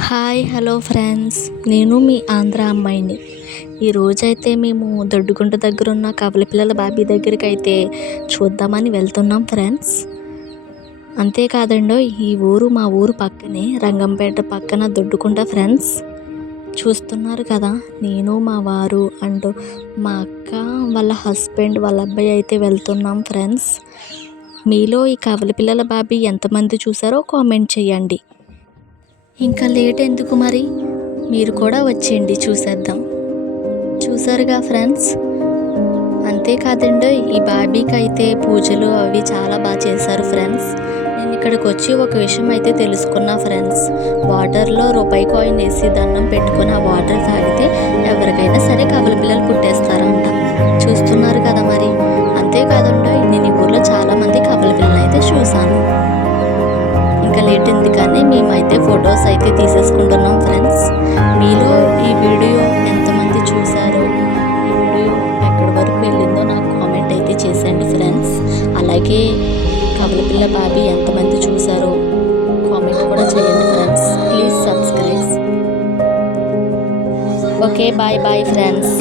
Hi hello friends. నేను మీ ఆంధ్ర అమ్మాయిని. ఈరోజైతే మేము దొడ్డుగుంట దగ్గర ఉన్న కవల పిల్లల బాబీ దగ్గరికి అయితే చూద్దామని వెళ్తున్నాం ఫ్రెండ్స్. అంతేకాదండో ఈ ఊరు మా ఊరు పక్కనే రంగంపేట పక్కన దొడ్డుకుంట ఫ్రెండ్స్. చూస్తున్నారు కదా నేను మా వారు అండ్ మా అక్క వాళ్ళ హస్బెండ్ వాళ్ళ అబ్బాయి అయితే వెళ్తున్నాం ఫ్రెండ్స్. మీలో ఈ కవల పిల్లల బాబీ ఎంతమంది చూసారో కామెంట్ చేయండి. ఇంకా లేట్ ఎందుకు మరి? మీరు కూడా వచ్చేయండి చూసేద్దాం. చూసారుగా ఫ్రెండ్స్? అంతేకాదండి ఈ బాబీకి అయితే పూజలు అవి చాలా బాగా చేశారు ఫ్రెండ్స్. నేను ఇక్కడికి వచ్చి ఒక విషయం అయితే తెలుసుకున్నా ఫ్రెండ్స్. వాటర్లో రూపాయి కాయిన్ వేసి దండం పెట్టుకుని ఆ వాటర్ తాగితే మేమైతే ఫొటోస్ అయితే తీసేసుకుంటున్నాం ఫ్రెండ్స్. మీలో ఈ వీడియో ఎంతమంది చూసారో ఈ వీడియో ఎక్కడి వరకు వెళ్ళిందో నాకు కామెంట్ అయితే చేసేయండి ఫ్రెండ్స్. అలాగే కవలపిల్ల బాబీ ఎంతమంది చూసారో కామెంట్ కూడా చేయండి friends. Please subscribe. Okay bye bye friends.